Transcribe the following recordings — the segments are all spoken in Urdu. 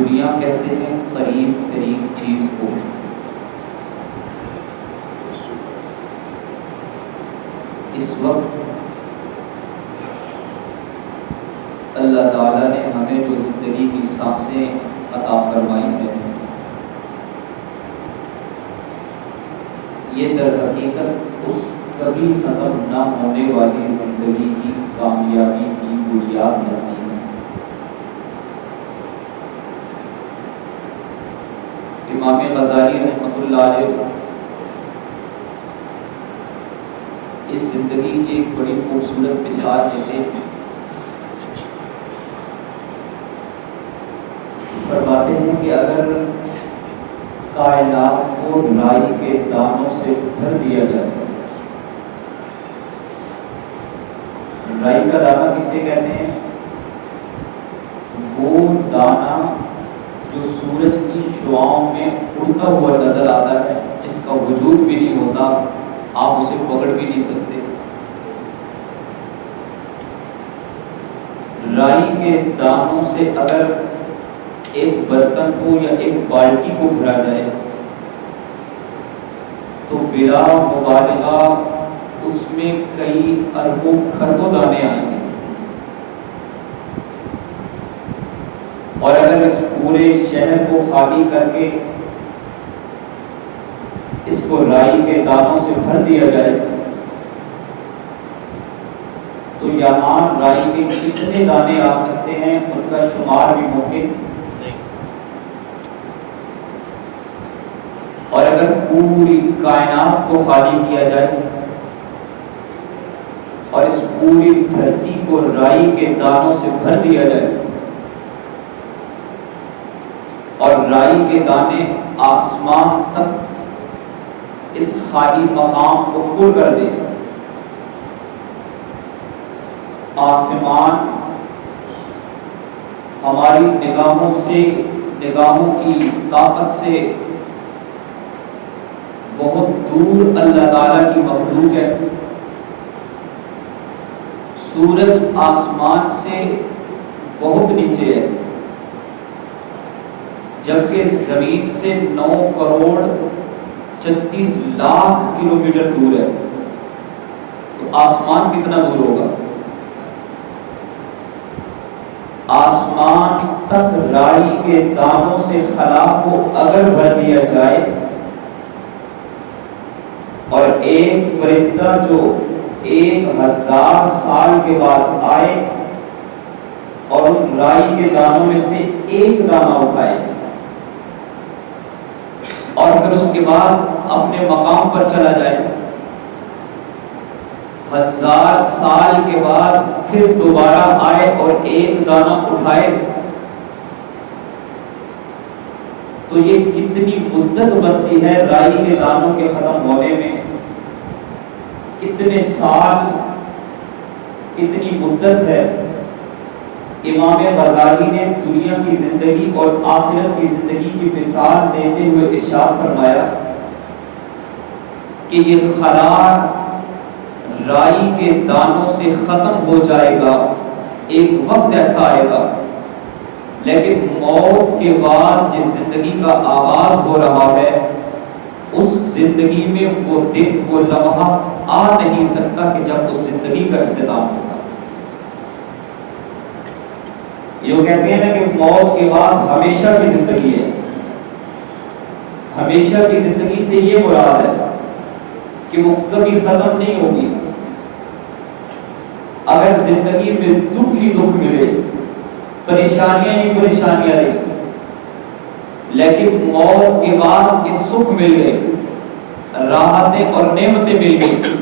دنیا کہتے ہیں قریب ترین چیز کو. اس وقت اللہ تعالیٰ نے ہمیں جو زندگی کی سانسیں عطا فرمائی ہیں، یہ در حقیقت اس کبھی ختم نہ ہونے والی زندگی کی کامیابی کی بنیاد بنتی ہے. امام غزالی رحمۃ اللہ علیہ اس زندگی کی ایک بڑی خوبصورت مثال دیتے ہیں. فرماتے ہیں کہ اگر کائنات کو رائی کے دانوں سے بھر دیا جائے. رائی کا دانہ کسے کہتے ہیں؟ وہ دانہ جو سورج کی شعاؤں میں اڑتا ہوا نظر آتا ہے، جس کا وجود بھی نہیں ہوتا، آپ اسے پکڑ بھی نہیں سکتے. رائی کے دانوں سے اگر ایک برتن کو یا ایک بالٹی کو بھرا جائے تو بلا مبالغہ اس میں کئی اربوں کھربوں دانے آئیں گے. اور اگر اس پورے شہر کو خالی کر کے اس کو رائی کے دانوں سے بھر دیا جائے تو یہاں رائی کے کتنے دانے آ سکتے ہیں ان کا شمار بھی ممکن نہیں. اور اگر پوری کائنات کو خالی کیا جائے اور اس پوری دھرتی کو رائی کے دانوں سے بھر دیا جائے اور رائی کے دانے آسمان تک اس خالی مقام کو پر کر دے، آسمان ہماری نگاہوں کی طاقت سے بہت دور اللہ تعالیٰ کی مخلوق ہے. سورج آسمان سے بہت نیچے ہے، جبکہ زمین سے 9 کروڑ 36 لاکھ کلومیٹر دور ہے. تو آسمان کتنا دور ہوگا؟ آسمان تک رائی کے دانوں سے خلا کو اگر بھر دیا جائے اور ایک پرندہ جو 1000 سال کے بعد آئے اور ان رائی کے دانوں میں سے ایک دانہ اٹھائے اور پھر اس کے بعد اپنے مقام پر چلا جائے، 1000 سال کے بعد پھر دوبارہ آئے اور ایک دانہ اٹھائے، تو یہ کتنی مدت بنتی ہے رائی کے دانوں کے ختم ہونے میں؟ کتنے سال، کتنی مدت ہے؟ امام غزالی نے دنیا کی زندگی اور آخرت کی زندگی کی مثال دیتے ہوئے ارشاد فرمایا کہ یہ خلا رائی کے دانوں سے ختم ہو جائے گا، ایک وقت ایسا آئے گا، لیکن موت کے بعد جس زندگی کا آغاز ہو رہا ہے اس زندگی میں وہ دن، وہ لمحہ آ نہیں سکتا کہ جب اس زندگی کا اختتام ہوگا. یہ کہتے ہیں نا کہ موت کے بعد ہمیشہ کی زندگی ہے. ہمیشہ کی زندگی سے یہ مراد ہے کہ وہ کبھی ختم نہیں ہوگی. اگر زندگی میں دکھ ہی دکھ ملے، پریشانیاں ہی پریشانیاں رہی، لیکن موت کے بعد کے سکھ مل گئے، راحتیں اور نعمتیں مل گئی،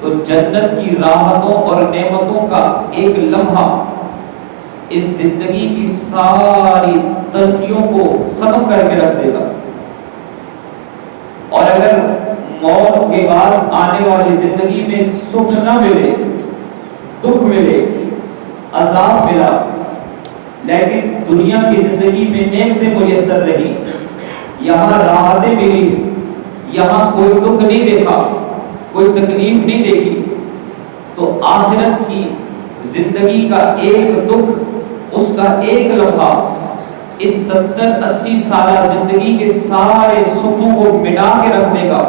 تو جنت کی راحتوں اور نعمتوں کا ایک لمحہ اس زندگی کی ساری تلخیوں کو ختم کر کے رکھ دے گا. اور اگر موت کے بعد آنے والی زندگی میں سکھ نہ ملے، دکھ ملے، عذاب ملا، لیکن دنیا کی زندگی میں نعمتیں میسر رہی، یہاں راحتیں ملی، یہاں کوئی دکھ نہیں دیکھا، کوئی تکلیف نہیں دیکھی، تو آخرت کی زندگی کا ایک دکھ، اس کا ایک لمحہ اس 70-80 سالہ زندگی کے سارے سکھوں کو مٹا کے رکھ دے گا،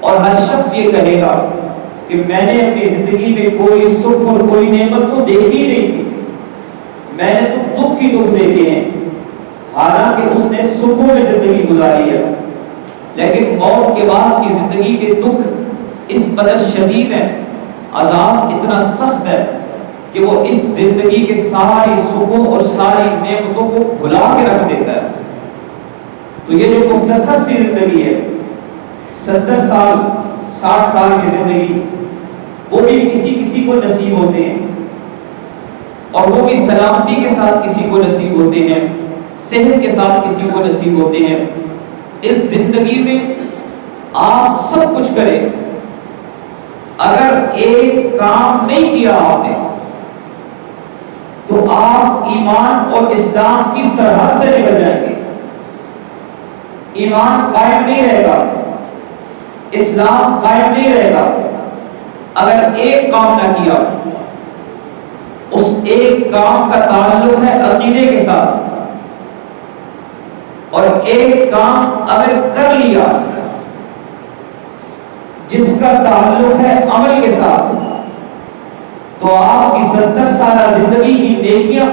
اور ہر شخص یہ کہے گا کہ میں نے اپنی زندگی میں کوئی سکھ اور کوئی نعمت تو دیکھی نہیں تھی، میں نے تو دکھ ہی دکھ دیکھے ہیں، حالانکہ اس نے سکھوں میں زندگی گزاری ہے، لیکن موت کے بعد کی زندگی کے دکھ اس قدر شدید ہیں، عذاب اتنا سخت ہے کہ وہ اس زندگی کے ساری سکھوں اور ساری نعمتوں کو بھلا کے رکھ دیتا ہے۔ تو یہ جو مختصر سی زندگی ہے، 70 سال 60 سال کی زندگی، وہ بھی کسی کسی کو نصیب ہوتے ہیں، اور وہ بھی سلامتی کے ساتھ کسی کو نصیب ہوتے ہیں، صحت کے ساتھ کسی کو نصیب ہوتے ہیں۔ اس زندگی میں آپ سب کچھ کریں، اگر ایک کام نہیں کیا آپ نے تو آپ ایمان اور اسلام کی سرحد سے نکل جائیں گے، ایمان قائم نہیں رہے گا، اسلام قائم نہیں رہے گا۔ اگر ایک کام نہ کیا، اس ایک کام کا تعلق ہے عقیدے کے ساتھ، اور ایک کام اگر کر لیا جس کا تعلق ہے عمل کے ساتھ، تو آپ کی 70 سالہ زندگی کی نیکیاں،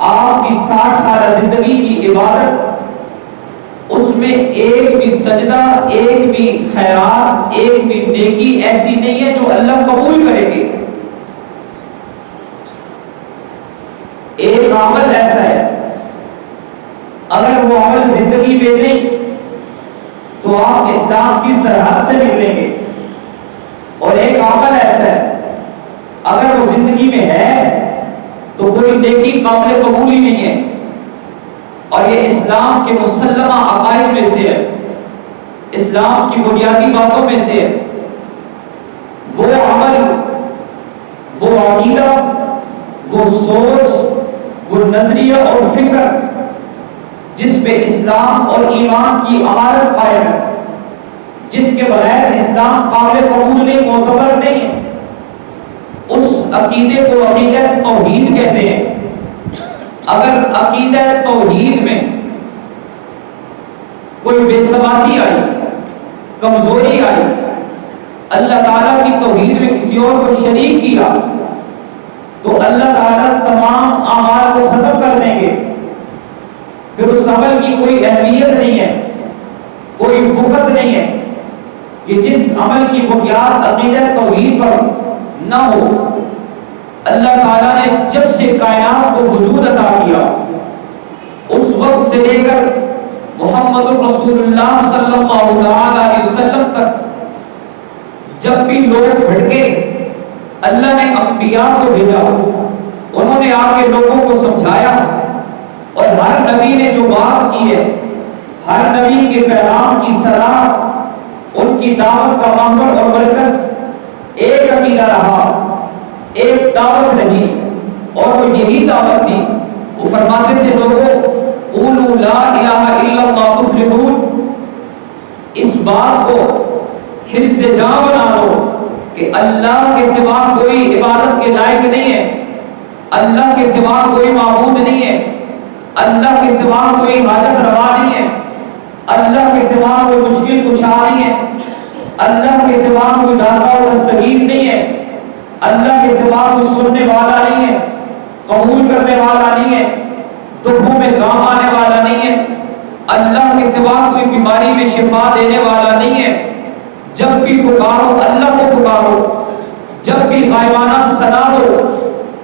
آپ کی 60 سالہ زندگی کی عبادت، اس میں ایک بھی سجدہ، ایک بھی خیرات، ایک بھی نیکی ایسی نہیں ہے جو اللہ قبول کرے گی۔ ایک عمل ایسا ہے، اگر وہ عمل زندگی میں نہیں تو آپ اسلام کی سرحد سے نکلیں گے، اور ایک عمل ایسا ہے اگر وہ زندگی میں ہے تو کوئی نیکی قابل قبول ہی نہیں ہے، اور یہ اسلام کے مسلمہ عقائد میں سے ہے، اسلام کی بنیادی باتوں میں سے ہے۔ وہ عمل، وہ عقیدہ، وہ سوچ، وہ نظریہ اور فکر جس پہ اسلام اور ایمان کی عمارت قائم ہے، جس کے بغیر اسلام قابل قبول نہیں، معتبر نہیں ہے، اس عقیدے کو عقیدہ توحید کہتے ہیں۔ اگر عقیدہ توحید میں کوئی بے ثباتی آئی، کمزوری آئی، اللہ تعالیٰ کی توحید میں کسی اور کو شریک کیا، تو اللہ تعالیٰ تمام اعمال کو ختم کر دیں گے، پھر اس عمل کی کوئی اہمیت نہیں ہے، کوئی وقت نہیں ہے کہ جس عمل کی بنیاد عقیدہ توحید پر نہ ہو۔ اللہ تعالیٰ نے جب سے کائنات کو وجود عطا کیا، اس وقت سے لے کر محمد رسول اللہ صلی اللہ علیہ وسلم تک جب بھی لوگ بھٹکے، اللہ نے انبیاء کو بھیجا، انہوں نے آ کے لوگوں کو سمجھایا، اور ہر نبی نے جو بات کی ہے، ہر نبی کے پیغام کی صلاح، ان کی دعوت کا منبر اور مرکز ایک عقیدہ رہا، ایک دعوت رہی، اور وہ یہی دعوت تھی۔ وہ فرماتے تھے لوگوں قولوا لا الہ الا اللہ تفلحون، اس بات کو پھر سے جاں بنا لو کہ اللہ کے سوا کوئی عبادت کے لائق نہیں ہے، اللہ کے سوا کوئی معبود نہیں ہے، اللہ کے سوا کوئی حاجت روا نہیں ہے، اللہ کے سوا کوئی مشکل کشا نہیں ہے، اللہ کے سوا کوئی داتا و دستگیر نہیں ہے، اللہ کے سوا کوئی سننے والا نہیں ہے، قبول کرنے والا نہیں ہے، دکھوں میں کام آنے والا نہیں ہے، اللہ کے سوا کوئی بیماری میں شفا دینے والا نہیں ہے۔ جب بھی پکارو اللہ کو پکارو، جب بھی غائبانہ صدا دو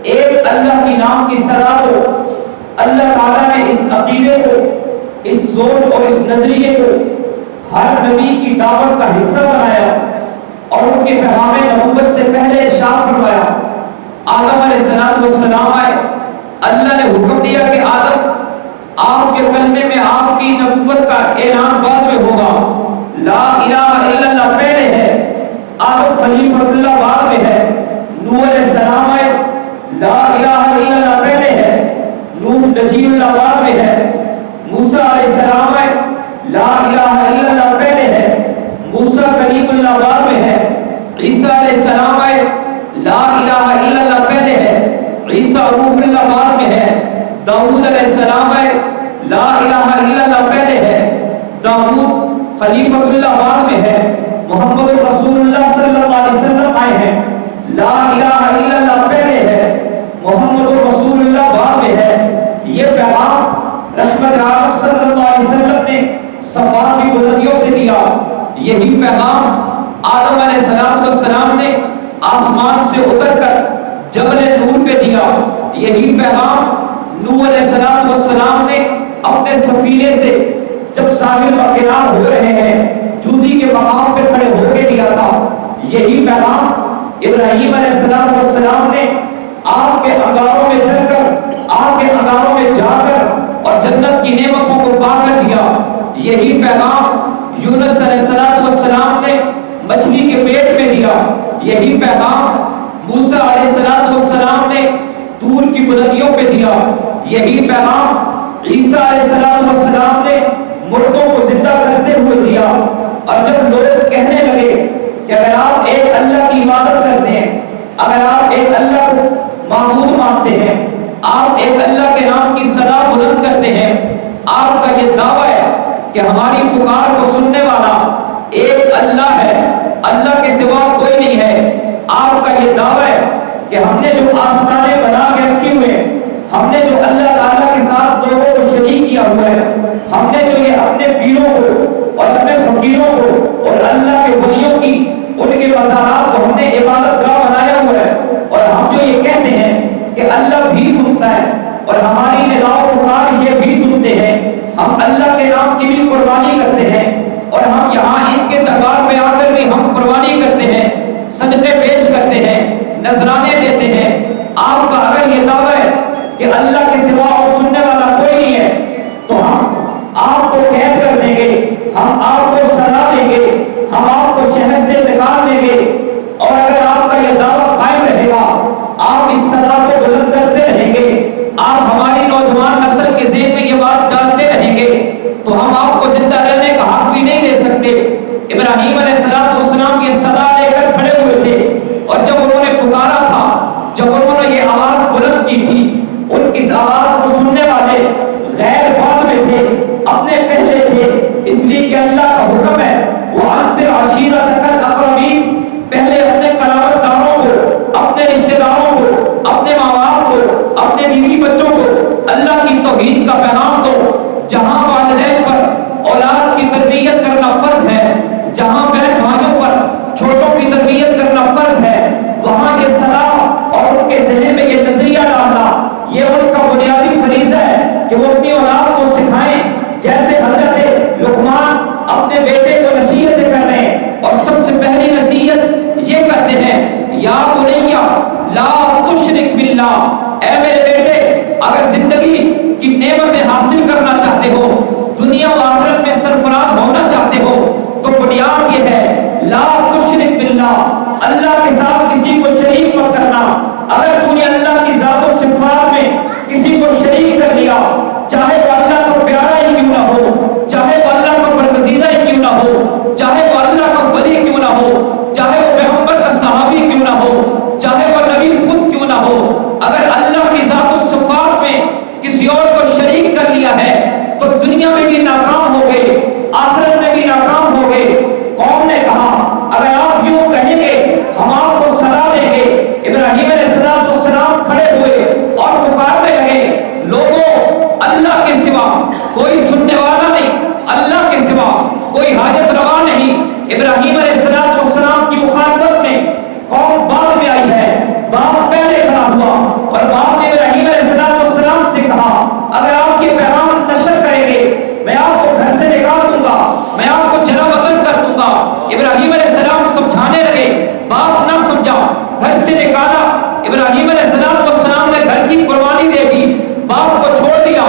ایک اللہ کی نام کی صدا دو۔ اللہ تعالیٰ نے اس عقیدے کو، اس سوچ اور اس نظریے کو ہر نبی کی دعوت کا حصہ بنایا، اور ان کے پیغام نبوت سے پہلے ارشاد فرمایا۔ آدم علیہ السلام آئے، اللہ نے حکم دیا کہ آدم، آپ کے کلمے میں آپ کی نبوت کا اعلان بعد میں ہوگا، لا الہ الا اللہ پہلے ہے، آدم خلیفۃ اللہ بعد میں ہے۔ نوح علیہ السلام آئے، لا الہ الا اللہ پہلے ہے، نوح نجی اللہ بعد میں ہے۔ موسیٰ علیہ السلام آئے، لا الہ الا اللہ پہلے ہے، موسیٰ کلیم اللہ بعد میں ہے۔ عیسیٰ علیہ السلام آئے، لا الہ الا اللہ پہلے ہے، عیسیٰ روح اللہ بعد میں ہے۔ داؤد علیہ السلام ہے، لا الہ الا اللہ پہلے ہے، داؤد خلیفۃ اللہ بعد میں ہے، محمد رسول اللہ صلی اللہ علیہ وسلم آئے ہیں، لا الہ الا اللہ پہلے ہے، محمد رسول اللہ بعد میں ہے۔ یہ پیغام رحمت عالم صلی اللہ علیہ وسلم نے صفات کی بلندیوں سے دیا، یہی پیغام آدم علیہ السلام نے آسمان سے اتر کر جبل نور پہ دیا، یہی پیغام نوح علیہ السلام نے اپنے سفینے سے جب ساحل و کنار ہو رہے ہیں جودی کے مقام پہ کھڑے ہو کے دیا تھا، یہی پیغام ابراہیم علیہ السلام نے آگ کے انگاروں میں چل کر، آگ کے انگاروں میں جا کر اور جنت کی نعمتوں کو پا کر دیا، یہی پیغام یونس علیہ السلام نے مچھلی کے پیٹ میں دیا، یہی پیغام موسیٰ علیہ السلام نے طور کی بلندیوں پہ دیا، یہی پیغام عیسیٰ علیہ السلام نے مردوں کو زندہ کرتے ہوئے دیا۔ اور جب لوگ کہنے لگے کہ اگر آپ ایک اللہ کی عبادت کرتے ہیں، اگر آپ ایک اللہ کو معبود مانتے ہیں، آپ ایک اللہ کے نام کی صدا بلند کرتے ہیں، آپ کا یہ دعویٰ ہے کہ ہماری پکار کو سننے والا ایک اللہ ہے، اللہ کے سوا کوئی نہیں ہے، آپ کا یہ دعویٰ ہے کہ ہم نے جو آستانے بنا کے رکھی ہوئے ہیں، ہم نے جو اللہ تعالیٰ کے ساتھ لوگوں کو شریک کیا ہوا ہے، ہم نے جو یہ اپنے پیروں کو اور اپنے فقیروں کو اور اللہ کے ولیوں کی ان کے مزارات کو ہم نے عبادت گاہ بنایا ہوا ہے، اور ہم جو یہ کہتے ہیں کہ اللہ بھی سنتا ہے اور ہماری ندا و پکار یہ بھی سنتے ہیں، ہم اللہ کے نام کی بھی قربانی کرتے ہیں، اور ہم یہاں ان کے دربار میں آ کر بھی ہم قربانی کرتے ہیں، صدقے پیش کرتے ہیں، نذرانے دیتے ہیں۔ آپ کا اگر یہ دعویٰ ہے کہ اللہ کے سوا اور سننے والا کوئی نہیں ہے، تو ہم آپ کو قید کر دیں گے، ہم آپ کو سزا دیں گے، ہم آپ کو شہر سے نکال دیں گے، اور اگر آپ کا یہ دعویٰ قائم رہے گا، آپ اس سزا کو بلند کرتے رہیں گے، آپ ہماری نوجوان نسل کے ذہن میں یہ بات ڈالتے رہیں گے، تو ہم آپ کو زندہ رہنے کا حق بھی نہیں دے سکتے۔ ابراہیم علیہ السلام یہ صدا لے کر کھڑے ہوئے تھے، اور جب انہوں نے پکارا تھا، جب انہوں نے یہ آواز بلند کی تھی، ان اس آواز کو سننے والے غیر بعد میں تھے، اپنے پہلے تھے، اس لیے کہ اللہ کا حکم ہے وَأَنذِرْ عَشِيرَتَكَ الْأَقْرَبِينَ، پہلے اپنے قرابت داروں کو، اپنے رشتہ داروں کو، اپنے ماں باپ کو، اپنے بیوی بچوں کو اللہ کی توحید کا پیغام دو۔ جہاں والدین پر اولاد کی تربیت کرنا فرض ہے، جہاں بہن بھائیوں پر چھوٹوں کی تربیت کرنا فرض ہے، وہاں یہ صدا اور ان کے ذہن میں یہ نظریہ ڈالنا یہ ان کا بنیادی فریضہ ہے کہ وہ اپنی اولاد کو سکھائیں، جیسے حضرت لقمان اپنے بیٹے کو نصیحت کر رہے ہیں، اور سب سے پہلی نصیحت یہ کرتے ہیں یا بنیا لا تشرک باللہ، اے میرے بیٹے اگر زندگی کی نعمتیں حاصل کرنا چاہتے ہو، دنیا و آخرت میں سرفراز ہونا چاہتے ہو، تو بنیاد یہ ہے لا تشرک باللہ، اللہ کے ساتھ کسی کو شریک مت کرنا۔ اگر تو نے اللہ کی ذات و صفات میں کسی کو شریک کر لیا، چاہے وہ اللہ کو پیارا ہی کیوں نہ ہو، چاہے وہ اللہ کو برگزیدہ ہی کیوں نہ ہو، چاہے وہ اللہ کا ولی کیوں نہ ہو، چاہے وہ پیغمبر کا صحابی کیوں نہ ہو، چاہے وہ نبی خود کیوں نہ ہو، اگر اللہ کی ذات و صفات میں کسی اور کو شریک کر لیا ہے تو دنیا میں بھی ناکام ہو گئے، آخرت میں بھی ناکام ہو گئے۔ قوم نے کہا اگر آپ یوں کہیں گے ہم آپ کو سزا دیں گے۔ ابراہیم علیہ السلام کھڑے ہوئے اور پکارنے لگے، لوگوں اللہ کے سوا کوئی سننے والا نہیں، اللہ کے سوا کوئی حاجت روا نہیں۔ ابراہیم علیہ السلام کی مخالفت میں قوم بعد میں آئی ہے، باپ پہلے کھڑا ہوا، اور باپ نے ابراہیم علیہ السلام سے کہا اگر آپ یہ پیغام نشر کریں گے میں آپ کو گھر سے نکال دوں گا، میں آپ کو جلا وطن کر دوں گا۔ ابراہیم علیہ السلام سمجھانے لگے، باپ نہ سمجھا، گھر سے نکالا۔ ابراہیم علیہ السلام نے گھر کی قربانی دے دی، باپ کو چھوڑ دیا،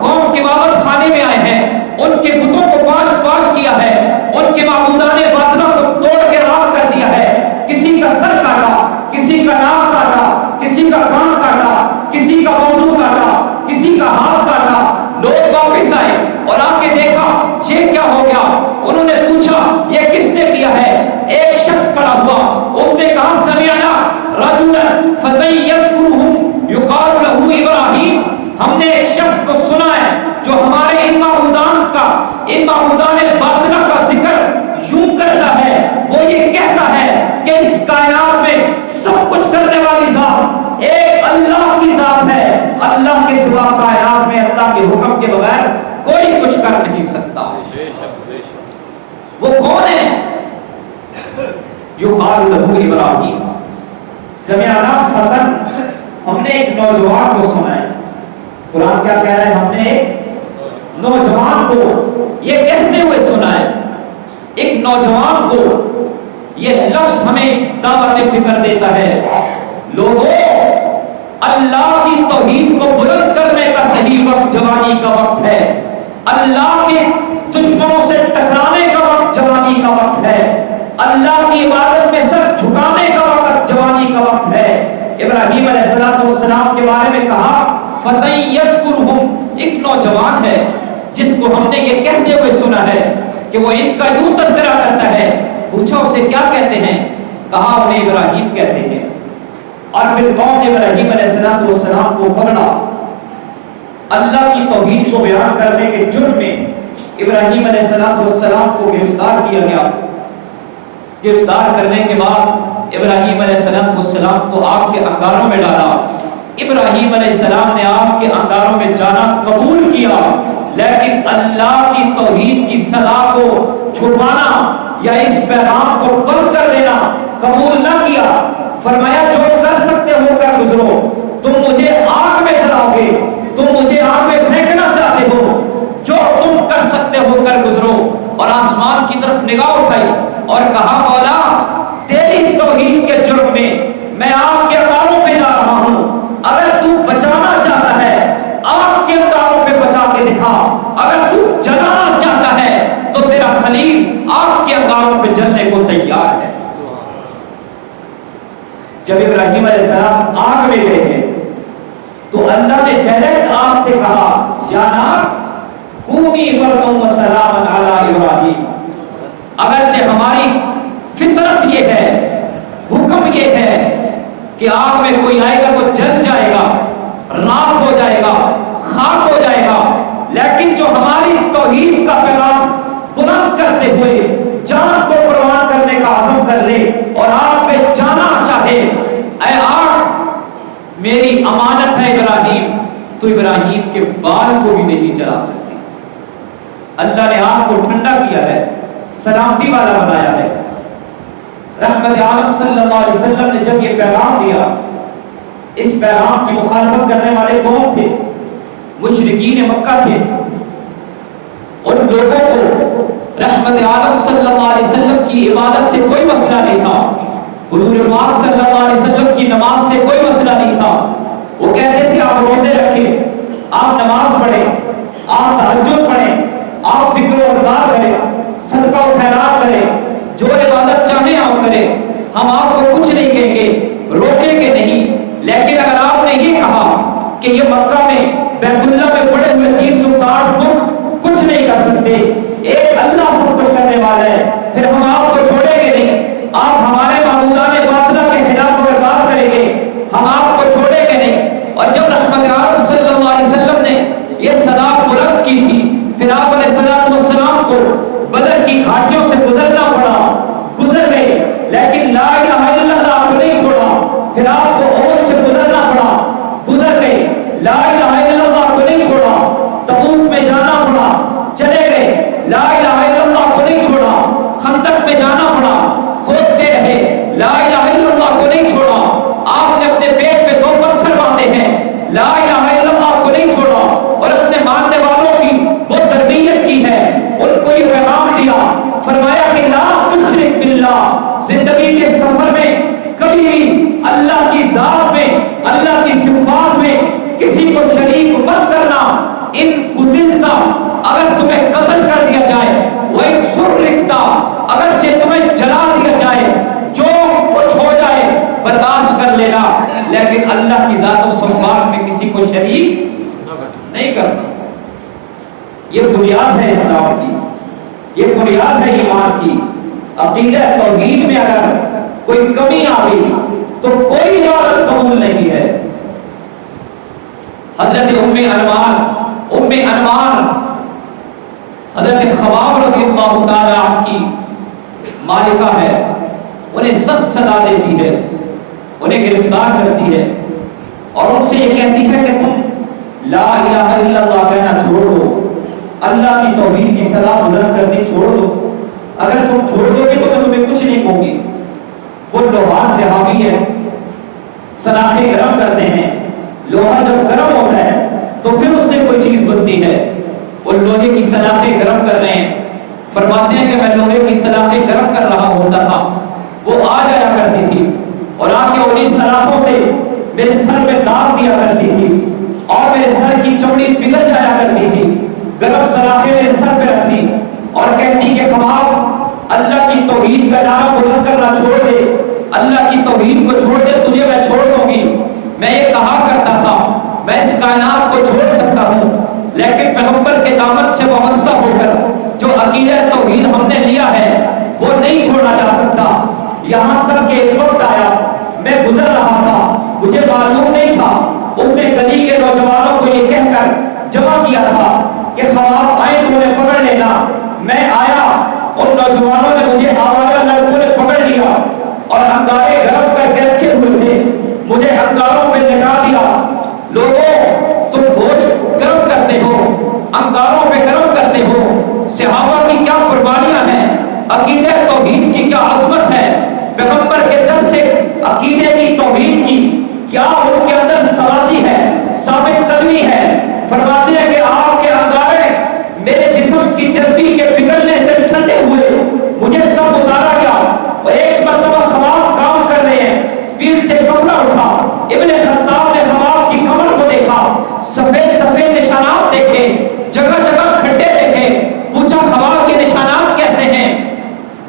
قوم کے عبادت خانے میں آئے ہیں، ان کے بتوں کو پاش کیا ہے، ان کے معبودان باطنہ کو توڑ کے راکھ کر دیا ہے، کسی کا سر کاٹا، کسی کا ناک کاٹا، کسی کا کان کاٹا، کسی کا بازو کاٹا، کسی کا ہاتھ کاٹا۔ لوگ واپس آئے اور آ کے دیکھا یہ کیا ہو گیا، انہوں نے پوچھا یہ کس نے کیا ہے؟ ایک شخص کھڑا ہوا، اس نے کہا سمعنا رجلا فتى يذكرهم يقال له ابراہیم، ہم نے ایک شخص کو سنا ہے جو ہمارے ان معبودان باطلہ کا ذکر یوں کرتا ہے، وہ یہ کہتا ہے کہ اس کائنات میں سب کچھ کرنے والی ذات ایک اللہ کی ذات ہے، اللہ کے سوا کائنات میں اللہ کے حکم کے بغیر کوئی کچھ کر نہیں سکتا۔ وہ کون ہے؟ یقال لہ ابراہیم۔ سمعنا فتن، ہم نے ایک نوجوان کو سنا ہے۔ قرآن کیا کہہ رہا ہے؟ ہم نے ایک نوجوان کو یہ کہتے ہوئے سنا ہے۔ ایک نوجوان کو یہ لفظ ہمیں دعوت فکر دیتا ہے، لوگوں اللہ کی توحید کو بلند کرنے کا صحیح وقت جوانی کا وقت ہے، اللہ کے دشمنوں سے ٹکرانے کا وقت جوانی کا وقت ہے، اللہ کی عبادت میں سر جھکانے کا وقت جوانی کا وقت ہے۔ ابراہیم علیہ السلام کے بارے میں کہا فتى یذکرہم، ایک نوجوان ہے جس کو ہم نے یہ کہتے ہوئے سنا ہے کہ وہ ان کا یوں تذکرہ کرتا ہے۔ پوچھا اسے کیا کہتے ہیں؟ کہا انہیں ابراہیم کہتے ہیں۔ اور پھر قوم ابراہیم علیہ السلام کو پکڑا، اللہ کی توحید کو بیان کرنے کے جرم میں ابراہیم علیہ السلام کو گرفتار کیا گیا۔ گرفتار کرنے کے بعد ابراہیم علیہ السلام کو آگ کے انگاروں میں ڈالا۔ ابراہیم علیہ السلام نے آگ کے انگاروں میں جانا قبول کیا، لیکن اللہ کی توحید کی صدا کو چھپانا یا اس پیغام کو بند کر دینا قبول نہ کیا۔ فرمایا جو کر سکتے ہو کر گزرو، تم مجھے آگ میں جلاؤ گے، تم مجھے آگ میں پھینکنا چاہتے ہو، جو تم کر سکتے ہو کر گزرو۔ اور آسمان کی طرف نگاہ اٹھائی اور کہا مولا تیری توحید کے جرم میں آگ کے انگاروں پہ جا رہا ہوں، اگر تو بچانا چاہتا ہے آگ کے انگاروں پہ بچا کے دکھا، اگر تو جلانا چاہتا ہے تو تیرا خلیل آگ کے انگاروں پہ جلنے کو تیار ہے۔ جب ابراہیم علیہ السلام آگ میں گئے ہیں تو اللہ نے ڈائریکٹ آگ سے کہا یا نار کونی بردم و سلاما علی ابراہیم۔ اگرچہ ہماری فطرت یہ ہے، حکم یہ ہے کہ آگ میں کوئی آئے گا تو جل جائے گا، راکھ ہو جائے گا، خاک ہو جائے گا، لیکن جو ہماری توحید کا پیغام بلند کرتے ہوئے جان کو قربان کرنے کا عزم کر لے اور آگ پہ جانا چاہے، اے آگ میری امانت ہے ابراہیم، تو ابراہیم کے بال کو بھی نہیں جلا سکتی۔ اللہ نے آگ کو ٹھنڈا کیا ہے، سلامتی والا بنایا ہے۔ رحمت عالم صلی اللہ علیہ وسلم نے جب یہ پیغام دیا، اس پیغام کی مخالفت کرنے والے کون تھے؟ مشرکین مکہ تھے۔ ان لوگوں کو رحمت عالم صلی اللہ علیہ وسلم کی عبادت سے کوئی مسئلہ نہیں تھا، حضور پاک صلی اللہ علیہ وسلم کی نماز سے کوئی مسئلہ نہیں تھا۔ وہ کہتے تھے آپ روزے رکھیں، آپ نماز پڑھیں، آپ تہجد پڑھیں، آپ ذکر و اذکار کریں، صدقہ و خیرات کریں، جو عبادت چاہیں آپ کریں، ہم آپ کو کچھ نہیں کہیں گے، روکیں گے نہیں۔ لیکن اگر آپ نے یہ کہا کہ یہ مکہ میں بیت اللہ میں پڑے ہوئے 360 بت کچھ نہیں کر سکتے، ایک اللہ سب کچھ کرنے والا ہے، پھر ہم آپ کو چھوڑیں گے نہیں۔ آپ ہمارے معبودان باطلہ کے خلاف اگر بات کریں گے ہم آپ کو چھوڑیں گے نہیں۔ اور جب رحمت عالم صلی اللہ علیہ وسلم نے یہ صدا بلند کی تھی، پھر آپ علیہ السلام کو بدر کی گھاٹیوں سے گزرنا پڑا، گزر گئے، لیکن لا الہ الا اللہ کو نہیں چھوڑا۔ پھر آپ کو احد سے گزرنا پڑا، گزر گئے، لا الہ الا اللہ کو نہیں چھوڑا۔ تبوک میں جانا پڑا، چلے گئے، لا الہ الا اللہ کو نہیں چھوڑا۔ خندق میں جانا پڑا، کھودتے رہے، لا الہ الا اللہ کو نہیں چھوڑا۔ آپ نے اپنے پیٹ پہ 2 پتھر باندھے ہیں، لا الہ الا اللہ کو نہیں چھوڑا، اور اپنے ماننے والوں کی وہ تربیت کی ہے، ان کو یہ پیغام دیا، فرمایا کہ لا تشرک باللہ، زندگی کے سفر میں کبھی بھی اللہ کی ذات میں، اللہ کی صفات میں کسی کو شریک مت کرنا۔ ان قتلتا، اگر تمہیں قتل کر دیا جائے، وَإِنْ حُرِّقْتَ، اگرچہ تمہیں جلا دیا جائے، جو کچھ ہو جائے برداشت کر لینا، لیکن اللہ کی ذات و صفات میں کسی کو شریک نہیں کرنا۔ یہ بنیاد ہے اسلام کی، یہ بنیاد ہے ایمان کی۔ عقیدہ توحید میں اگر کوئی کمی آ گئی تو کوئی عبادت قبول نہیں ہے۔ حضرت ام انمار حضرت خباب رضی اللہ تعالی عنہ کی مالکہ ہے، انہیں سخت سزا دیتی ہے، انہیں گرفتار کرتی ہے اور ان سے یہ کہتی ہے کہ تم لا الہ الا اللہ کہنا چھوڑ دو، اللہ کی توحید کی صلاح بلند کرنی چھوڑ دو، اگر تم چھوڑ دو گے تو میں تمہیں کچھ نہیں کہوں گی۔ وہ لوہار صحابی ہے، سلاخیں گرم کرتے ہیں، لوہا جب گرم ہوتا ہے تو پھر اس سے کوئی چیز بنتی ہے، وہ لوہے کی سلاخیں گرم کر رہے ہیں، فرماتے ہیں کہ میں لوہے کی سلاخیں گرم کر رہا ہوتا تھا، وہ آ جایا کرتی تھی اور آ کے انہیں سلاخوں سے میرے سر میں داغ دیا کرتی تھی اور میرے سر کی چمڑی پگھل جایا کرتی تھی، گرم سلاخیں میرے سر پہ رکھتی اور کہتی کہ خباب اللہ کی توحید کا نعرہ بلند کرنا چھوڑ دے، اللہ کی توحید کو چھوڑ دے، تجھے میں چھوڑ دوں گی۔ میں یہ کہا کرتا تھا میں اس کائنات کو چھوڑ سکتا ہوں، لیکن پیغمبر کے دامن سے وابستہ ہو کر جو عقیدہ توحید ہم نے لیا ہے وہ نہیں چھوڑا جا سکتا۔ یہاں تک کہ ایک وقت آیا، میں گزر رہا تھا، مجھے معلوم نہیں تھا، اس نے گلی کے نوجوانوں کو یہ کہہ کر جمع کیا تھا کہ خباب آئے تو انہیں پکڑ لینا۔ میں آیا، ان نوجوانوں نے مجھے آوارہ لڑکوں نے پکڑ لیا اور انگارے گرم کر کے رکھے ہوئے تھے، مجھے انگاروں پہ لٹا دیا۔ لوگوں تم گوشت گرم کرتے ہو، انگاروں پہ گرم کرتے ہو، صحابہ کی کیا قربانیاں ہیں، عقیدہ توحید کی کیا عظمت ہے، پیغمبر کے در سے عقیدے کی توحید کی کیا ان کے اندر ثباتی ہے، ثابت قدمی ہے۔ فرماتے ہیں کہ آپ کے انگارے میرے جسم کی چربی کے پگھلنے سے ٹھنڈے ہوئے، مجھے تب اتارا گیا اور ایک مرتبہ خباب کام کر رہے ہیں، پیٹھ سے کپڑا اٹھا، ابن خطاب نے خباب کی کمر کو دیکھا، سفید سفید نشانات دیکھے، جگہ جگہ کھڈے دیکھے، پوچھا خباب کے نشانات کیسے ہیں؟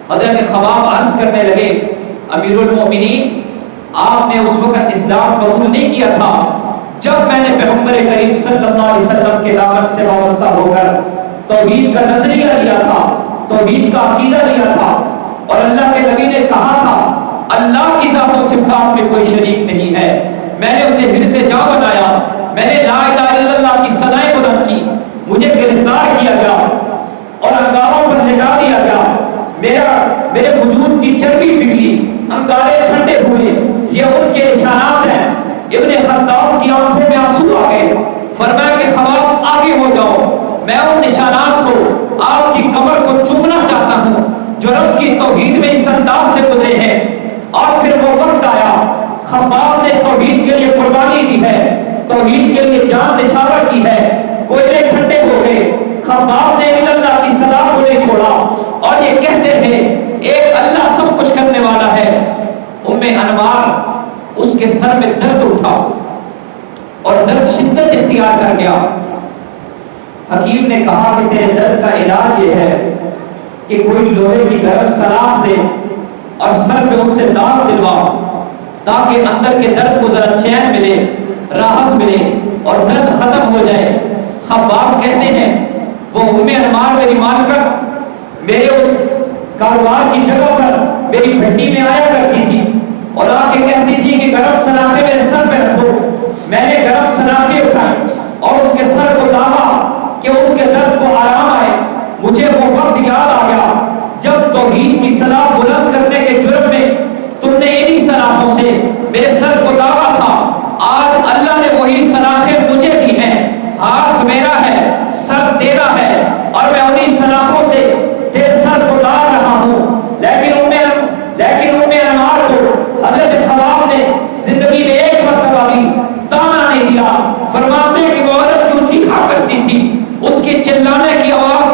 حضرت خباب عرض کرنے لگے امیر المومنین آپ نے اس وقت اسلام قبول نہیں کیا تھا جب میں نے پیغمبر کریم صلی اللہ علیہ وسلم کے دامن سے وابستہ ہو کر توحید کا نظریہ لیا تھا، توحید کا عقیدہ لیا تھا، اور اللہ کے نبی نے کہا تھا اللہ کی ذات و صفات میں کوئی شریک نہیں ہے، میں نے اسے پھر سے جا بنایا، میں نے لا الہ الا اللہ کی صدائیں بلند کی، مجھے گرفتار کیا گیا اور انگاروں پر لٹا دیا گیا، میرے وجود کی چربی پگھلی، انگارے ٹھنڈے ہوئے، یہ ان کے نشانات ہیں۔ ابن خطاب کی آنکھوں میں آنسو آ گئے، فرمایا کہ خباب آگے ہو جاؤ، میں ان نشانات کو آپ کی کمر کو چومنا چاہتا ہوں جو رب کی توحید میں اس انداز سے گزرے ہیں۔ اور پھر وہ وقت آیا، خباب نے توحید کے لیے قربانی دی ہے، توحید کے لیے جان نچھاور کی ہے، کوئلے ٹھنڈے ہو گئے، خباب نے اللہ کی صدا کو نہیں چھوڑا اور یہ کہتے ہیں ایک اللہ سب کچھ کرنے والا ہے۔ ام انمار اس کے سر میں درد اٹھا اور درد شدت اختیار کر گیا، حکیم نے کہا کہ تیرے درد کا علاج یہ ہے کہ کوئی لوہے کی گرم سلاخ دے اور سر میں اس سے داغ دلوا تاکہ اندر کے درد کو ذرا چین ملے، راحت ملے اور درد ختم ہو جائے۔ خباب کہتے ہیں وہ ام انمار میری مالکہ میرے اس کاروبار کی جگہ پر میری بھٹی میں آیا کرتی تھی اور آ کے کہتی تھی کہ گرم سلاخیں میرے سر پہ رکھو، میں نے گرم سلاخیں اٹھائی اور اس کے سر کو دابا کہ اس کے درد کو آرام آئے۔ مجھے وہ وقت یاد آ گیا جب توحید کی صلاح بلند کرنے کے جرم میں تم نے انہی سلاخوں سے میرے سر کو دابا تھا، آج اللہ نے وہی سلاخیں مجھے دی ہیں، ہاتھ میرا ہے، سر تیرا ہے اور میں انہی سلاخوں سے تیرے سر کو داغ رہا ہوں۔ لیکن ام انمار کو حضرت خباب نے زندگی میں ایک مرتبہ بھی تانا نہیں دیا۔ فرماتے کہ وہ عورت جو چیخا کرتی تھی اس کے چلانے کی آواز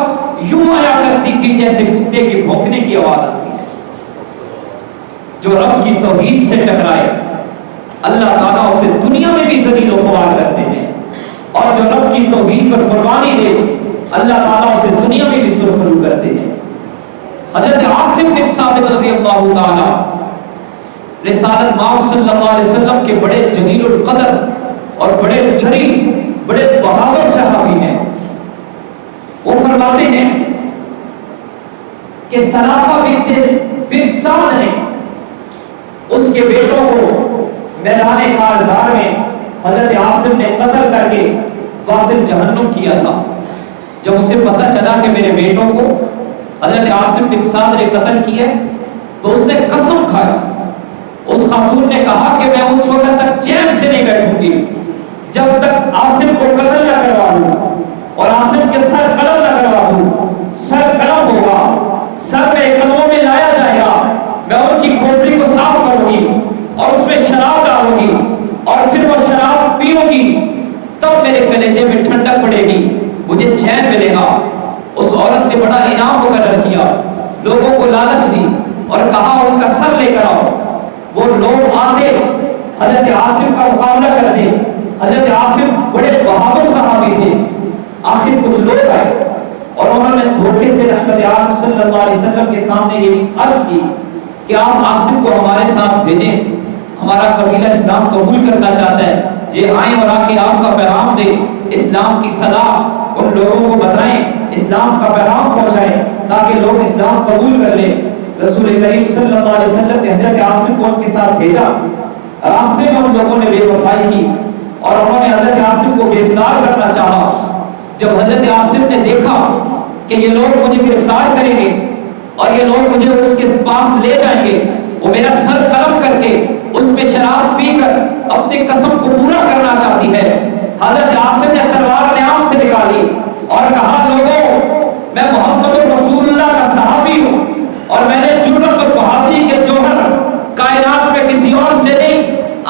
یوں آیا کرتی تھی جیسے کتے کے بھونکنے کی آواز آتی ہے۔ جو رب کی توحید سے ٹکرائے اللہ تعالیٰ اسے دنیا میں بھی ذلیل و خوار کرتے ہیں، اور جو رب کی توحید پر قربانی دے اللہ تعالیٰ اسے دنیا میں بھی سرخرو کرتے ہیں۔ حضرت عاصم بن ثابت رضی اللہ تعالی رسالت مآب صلی اللہ علیہ وسلم کے بڑے جلیل القدر اور بڑے جری بڑے بہادر صحابی ہیں، وہ فرماتے ہیں کہ سراقہ بن سعد نے اس کے بیٹوں کو میدان کارزار میں حضرت عاصم نے قتل کر کے واصل جہنم کیا تھا. جب اسے پتہ چلا کہ میرے بیٹوں کو حضرت عاصم بن سعد نے قتل کیا تو اس نے قسم کھائی. اس خاتون نے کہا کہ میں اس وقت تک چین سے نہیں بیٹھوں گی جب تک عاصم کو قتل نہ کروا دوں اور عاصم کے سر قلم نہ کروا دوں. سر قلم ہوگا, سر میں قدموں میں لایا جائے گا, میں ان کی کھوپڑی کو صاف کروں گی اور اس میں شراب ڈالوں گی اور پھر وہ شراب پیوں گی, تب میرے کلیجے میں ٹھنڈک پڑے گی, مجھے چین ملے گا. اس عورت نے بڑا انعام مقرر کیا, لوگوں کو لالچ دی اور کہا ان کا سر لے کر آؤ. وہ لوگ آتے, حضرت عاصم کا مقابلہ کرتے. حضرت عاصم بڑے بہادر صحابی تھے. آخر کچھ لوگ آئے اور انہوں نے دھوکے سے رحمت عالم صلی اللہ علیہ وسلم کے سامنے یہ عرض کی کہ آپ عاصم کو ہمارے ساتھ بھیجیں, ہمارا قبیلہ اسلام قبول کرنا چاہتا ہے. یہ آئیں اور آ کے آپ کا پیغام دیں, اسلام کی صدا ان لوگوں کو بتائیں, اسلام کا پیغام پہنچائیں تاکہ لوگ اسلام قبول کر لیں. رسول کریم صلی اللہ علیہ وسلم نے حضرت عاصم کو ان کے ساتھ بھیجا. راستے میں ان لوگوں نے بے وفائی کی اور انہوں نے حضرت عاصم کو گرفتار کرنا چاہا. جب حضرت عاصم نے دیکھا کہ یہ لوگ مجھے گرفتار کریں گے اور یہ لوگ مجھے اس کے پاس لے جائیں گے, وہ میرا سر قلم کر کے اس میں شراب پی کر اپنی قسم کو پورا کرنا چاہتی ہے. حضرت عاصم نے تلوار نیام سے نکالی اور کہا, لوگوں میں محمد رسول اللہ کا صحابی ہوں اور میں نے جرأت اور بہادری کے جوہر کائنات میں کسی اور سے نہیں,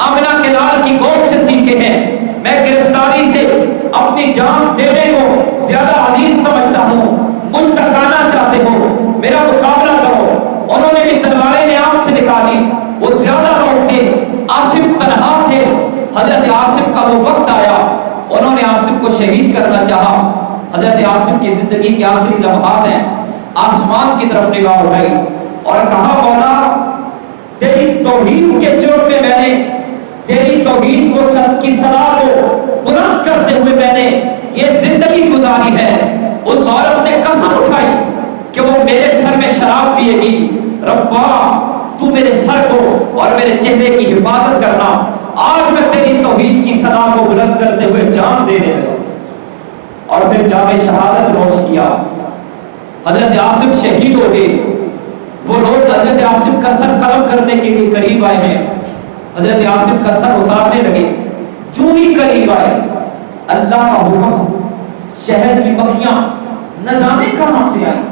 آمنہ کے لال کی گود سے سیکھے ہیں. میں گرفتاری سے اپنی جان دینے کو زیادہ عزیز سمجھتا ہوں. مجھ تک آنا چاہتے ہو, میرا مقابلہ کرو. انہوں نے بھی تلواریں نیام سے نکالی. وہ زیادہ لوگ تھے, عاصم تنہا تھے. حضرت عاصم کا وہ وقت آیا, انہوں نے عاصم کو شہید کرنا چاہا. حضرت عاصم کی زندگی کے آخری لمحات ہیں. آسمان کی طرف نگاہ اٹھائی اور کہا, مولا تیری توحید کے جرم میں میں نے, تیری توحید کو کی صلاح کو بلند کرتے ہوئے میں نے یہ زندگی گزاری ہے. اس عورت نے قسم اٹھائی کہ وہ میرے سر میں شراب پیے گی. ربا تو میرے سر کو اور میرے چہرے کی حفاظت کرنا, آج میں تیری توحید کی صدا کو بلند کرتے ہوئے جان دینے لگا. اور پھر جام شہادت نوش کیا. حضرت عاصم شہید ہو گئے. وہ لوگ حضرت عاصم کا سر قلم کرنے کے لیے قریب آئے ہیں. حضرت عاصم کا سر اتارنے لگے. جو ہی قریب آئے, اللہ کا حکم, شہر کی مکھیاں نہ جانے کہاں سے آئی.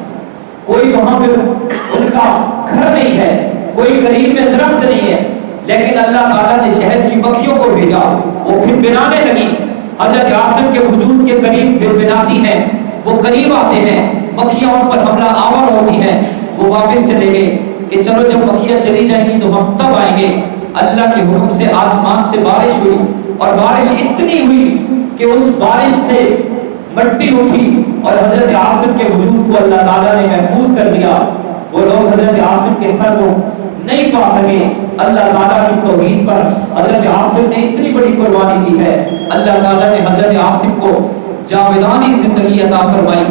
کوئی وہاں پہ ان کا گھر نہیں ہے, کوئی قریب میں درخت نہیں ہے, لیکن اللہ تعالیٰ نے شہر کی مکھیوں کو بھیجا. وہ پھر بنانے لگی. حضرت عاصم کے وجود کے قریب پھر بناتی ہیں. وہ قریب آتے ہیں, مکھیاں ان پر حملہ آور ہوتی ہیں. وہ واپس چلے گئے کہ چلو جب مکھیاں چلی جائیں گی تو ہم تب آئیں گے. اللہ کے حکم سے آسمان سے بارش ہوئی اور بارش اتنی ہوئی کہ اس بارش سے مٹی اٹھی اور حضرت عاصم کے وجود کو اللہ تعالیٰ نے محفوظ کر دیا. وہ لوگ حضرت عاصم کے سر کو نہیں پا سکے. اللہ تعالیٰ کی توحید پر حضرت عاصم نے اتنی بڑی قربانی دی ہے. اللہ تعالیٰ نے حضرت عاصم کو جاودانی زندگی عطا فرمائی.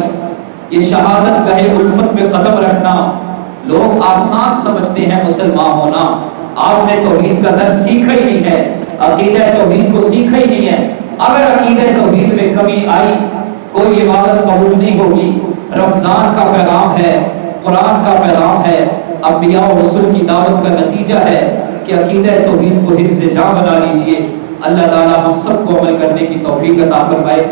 یہ شہادت گہے الفت میں قدم رکھنا لوگ آسان سمجھتے ہیں مسلمان ہونا. آپ نے توحید کا درس سیکھا ہی نہیں ہے, عقیدہ توحید کو سیکھا ہی نہیں ہے. اگر عقیدہ توحید میں کمی آئی, کوئی عبادت قبول نہیں ہوگی. رمضان کا پیغام ہے, قرآن کا پیغام ہے, انبیاء و رسول کی دعوت کا نتیجہ ہے کہ عقیدہ توحید کو حفظ جاں بنا لیجئے. اللہ تعالی ہم سب کو عمل کرنے کی توفیق عطا فرمائے.